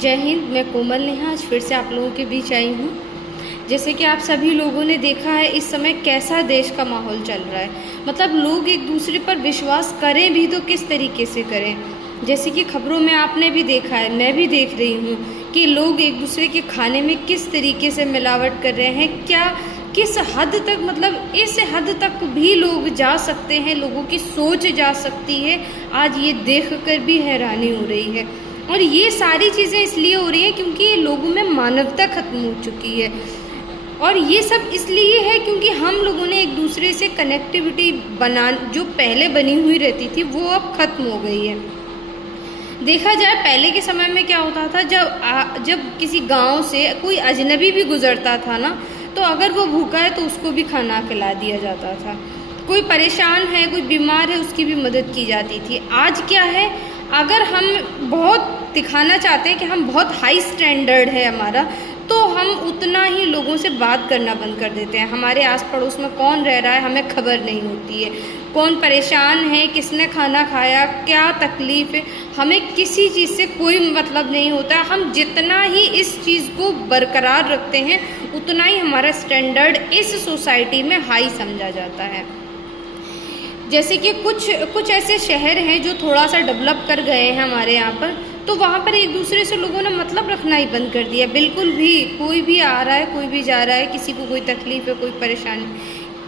जय हिंद। मैं कोमल नेहा आज फिर से आप लोगों के बीच आई हूँ। जैसे कि आप सभी लोगों ने देखा है इस समय कैसा देश का माहौल चल रहा है, मतलब लोग एक दूसरे पर विश्वास करें भी तो किस तरीके से करें। जैसे कि खबरों में आपने भी देखा है, मैं भी देख रही हूँ कि लोग एक दूसरे के खाने में किस तरीके से मिलावट कर रहे हैं, क्या किस हद तक, मतलब इस हद तक भी लोग जा सकते हैं, लोगों की सोच जा सकती है। आज ये देख कर भी हैरानी हो रही है। और ये सारी चीज़ें इसलिए हो रही हैं क्योंकि लोगों में मानवता खत्म हो चुकी है। और ये सब इसलिए है क्योंकि हम लोगों ने एक दूसरे से कनेक्टिविटी जो पहले बनी हुई रहती थी वो अब खत्म हो गई है। देखा जाए पहले के समय में क्या होता था, जब किसी गांव से कोई अजनबी भी गुजरता था ना, तो अगर वो भूखा है तो उसको भी खाना खिला दिया जाता था। कोई परेशान है, कोई बीमार है, उसकी भी मदद की जाती थी। आज क्या है, अगर हम बहुत दिखाना चाहते हैं कि हम बहुत हाई स्टैंडर्ड है हमारा, तो हम उतना ही लोगों से बात करना बंद कर देते हैं। हमारे आस पड़ोस में कौन रह रहा है हमें खबर नहीं होती है, कौन परेशान है, किसने खाना खाया, क्या तकलीफ़ है, हमें किसी चीज़ से कोई मतलब नहीं होता। हम जितना ही इस चीज़ को बरकरार रखते हैं उतना ही हमारा स्टैंडर्ड इस सोसाइटी में हाई समझा जाता है। जैसे कि कुछ ऐसे शहर हैं जो थोड़ा सा डेवलप कर गए हैं हमारे यहाँ पर, तो वहाँ पर एक दूसरे से लोगों ने मतलब रखना ही बंद कर दिया। बिल्कुल भी कोई भी आ रहा है, कोई भी जा रहा है, किसी को कोई तकलीफ़ है, कोई परेशानी,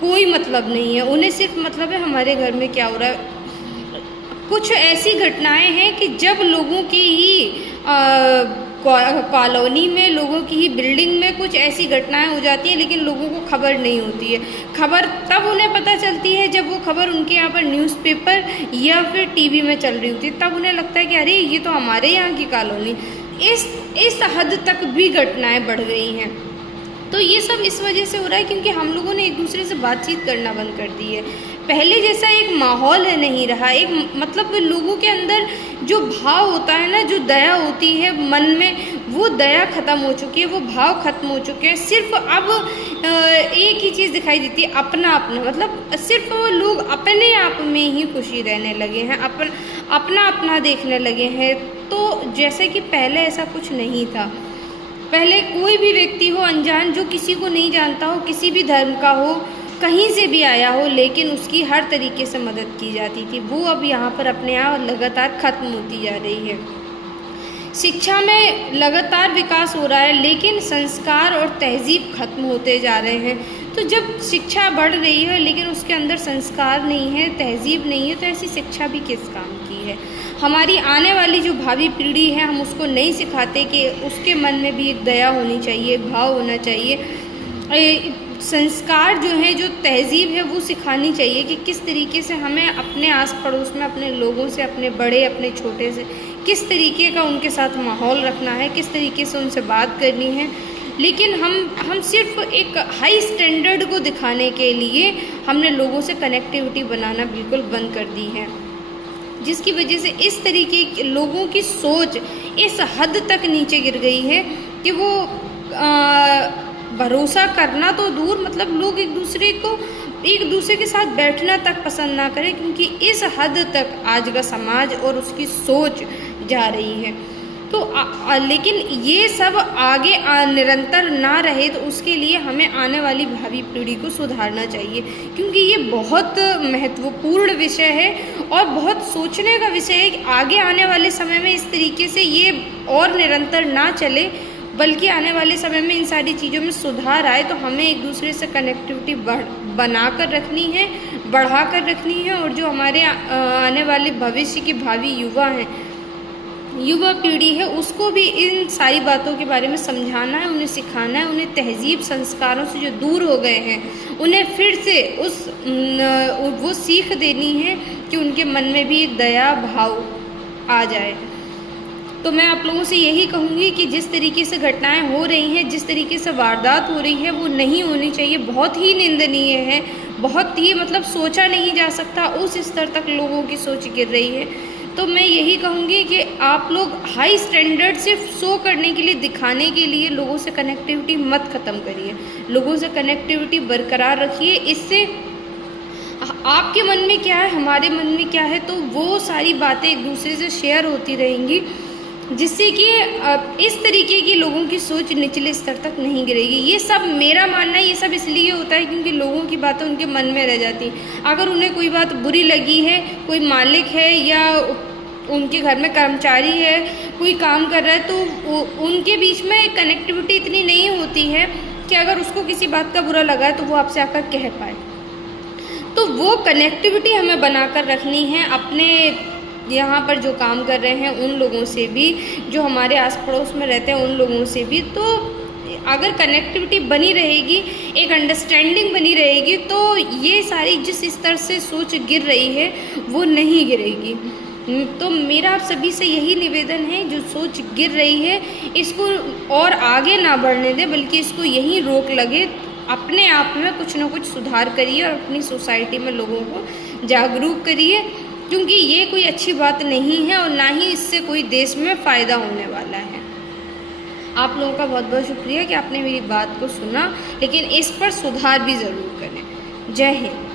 कोई मतलब नहीं है। उन्हें सिर्फ मतलब है हमारे घर में क्या हो रहा है। कुछ ऐसी घटनाएं हैं कि जब लोगों की ही कॉलोनी में, लोगों की ही बिल्डिंग में कुछ ऐसी घटनाएं हो जाती हैं, लेकिन लोगों को खबर नहीं होती है। खबर तब उन्हें पता चलती है जब वो खबर उनके यहाँ पर न्यूज़पेपर या फिर टीवी में चल रही होती है, तब उन्हें लगता है कि अरे ये तो हमारे यहाँ की कॉलोनी। इस हद तक भी घटनाएं बढ़ गई हैं। तो ये सब इस वजह से हो रहा है क्योंकि हम लोगों ने एक दूसरे से बातचीत करना बंद कर दी है। पहले जैसा एक माहौल है नहीं रहा, एक मतलब लोगों के अंदर जो भाव होता है ना, जो दया होती है मन में, वो दया ख़त्म हो चुकी है, वो भाव खत्म हो चुके हैं। सिर्फ अब एक ही चीज़ दिखाई देती है, अपना अपना, मतलब सिर्फ वो लोग अपने आप में ही खुशी रहने लगे हैं, अपना अपना देखने लगे हैं। तो जैसे कि पहले ऐसा कुछ नहीं था। पहले कोई भी व्यक्ति हो अनजान, जो किसी को नहीं जानता हो, किसी भी धर्म का हो, कहीं से भी आया हो, लेकिन उसकी हर तरीके से मदद की जाती थी। वो अब यहाँ पर अपने आप लगातार ख़त्म होती जा रही है। शिक्षा में लगातार विकास हो रहा है, लेकिन संस्कार और तहजीब खत्म होते जा रहे हैं। तो जब शिक्षा बढ़ रही है लेकिन उसके अंदर संस्कार नहीं है, तहजीब नहीं है, तो ऐसी शिक्षा भी किस काम की है। हमारी आने वाली जो भावी पीढ़ी है, हम उसको नहीं सिखाते कि उसके मन में भी एक दया होनी चाहिए, एक भाव होना चाहिए। संस्कार जो है, जो तहजीब है, वो सिखानी चाहिए कि किस तरीके से हमें अपने आस पड़ोस में अपने लोगों से, अपने बड़े अपने छोटे से किस तरीके का उनके साथ माहौल रखना है, किस तरीके से उनसे बात करनी है। लेकिन हम सिर्फ एक हाई स्टैंडर्ड को दिखाने के लिए हमने लोगों से कनेक्टिविटी बनाना बिल्कुल बंद कर दी है, जिसकी वजह से इस तरीके के लोगों की सोच इस हद तक नीचे गिर गई है कि वो भरोसा करना तो दूर, मतलब लोग एक दूसरे के साथ बैठना तक पसंद ना करें, क्योंकि इस हद तक आज का समाज और उसकी सोच जा रही है। तो लेकिन ये सब आगे निरंतर ना रहे, तो उसके लिए हमें आने वाली भावी पीढ़ी को सुधारना चाहिए, क्योंकि ये बहुत महत्वपूर्ण विषय है और बहुत सोचने का विषय है कि आगे आने वाले समय में इस तरीके से ये और निरंतर ना चले, बल्कि आने वाले समय में इन सारी चीज़ों में सुधार आए। तो हमें एक दूसरे से कनेक्टिविटी बना कर रखनी है, बढ़ा कर रखनी है, और जो हमारे आने वाले भविष्य की भावी युवा पीढ़ी है, उसको भी इन सारी बातों के बारे में समझाना है, उन्हें सिखाना है, उन्हें तहजीब संस्कारों से जो दूर हो गए हैं उन्हें फिर से वो सीख देनी है कि उनके मन में भी दया भाव आ जाए। तो मैं आप लोगों से यही कहूँगी कि जिस तरीके से घटनाएं हो रही हैं, जिस तरीके से वारदात हो रही है, वो नहीं होनी चाहिए। बहुत ही निंदनीय है, बहुत ही मतलब सोचा नहीं जा सकता, उस स्तर तक लोगों की सोच गिर रही है। तो मैं यही कहूँगी कि आप लोग हाई स्टैंडर्ड सिर्फ शो करने के लिए, दिखाने के लिए लोगों से कनेक्टिविटी मत ख़त्म करिए, लोगों से कनेक्टिविटी बरकरार रखिए। इससे आपके मन में क्या है, हमारे मन में क्या है, तो वो सारी बातें एक दूसरे से शेयर होती रहेंगी। जिससे कि इस तरीके की लोगों की सोच निचले स्तर तक नहीं गिरेगी। ये सब मेरा मानना है, ये सब इसलिए होता है क्योंकि लोगों की बातें उनके मन में रह जाती हैं। अगर उन्हें कोई बात बुरी लगी है, कोई मालिक है या उनके घर में कर्मचारी है, कोई काम कर रहा है, तो उनके बीच में कनेक्टिविटी इतनी नहीं होती है कि अगर उसको किसी बात का बुरा लगा है तो वो आपसे आकर कह पाए। तो वो कनेक्टिविटी हमें बनाकर रखनी है अपने यहाँ पर जो काम कर रहे हैं उन लोगों से भी, जो हमारे आस पड़ोस में रहते हैं उन लोगों से भी। तो अगर कनेक्टिविटी बनी रहेगी, एक अंडरस्टैंडिंग बनी रहेगी, तो ये सारी जिस स्तर से सोच गिर रही है वो नहीं गिरेगी। तो मेरा आप सभी से यही निवेदन है, जो सोच गिर रही है इसको और आगे ना बढ़ने दें, बल्कि इसको यहीं रोक लगे। अपने आप में कुछ ना कुछ सुधार करिए और अपनी सोसाइटी में लोगों को जागरूक करिए, क्योंकि ये कोई अच्छी बात नहीं है और ना ही इससे कोई देश में फ़ायदा होने वाला है। आप लोगों का बहुत बहुत शुक्रिया कि आपने मेरी बात को सुना, लेकिन इस पर सुधार भी ज़रूर करें। जय हिंद।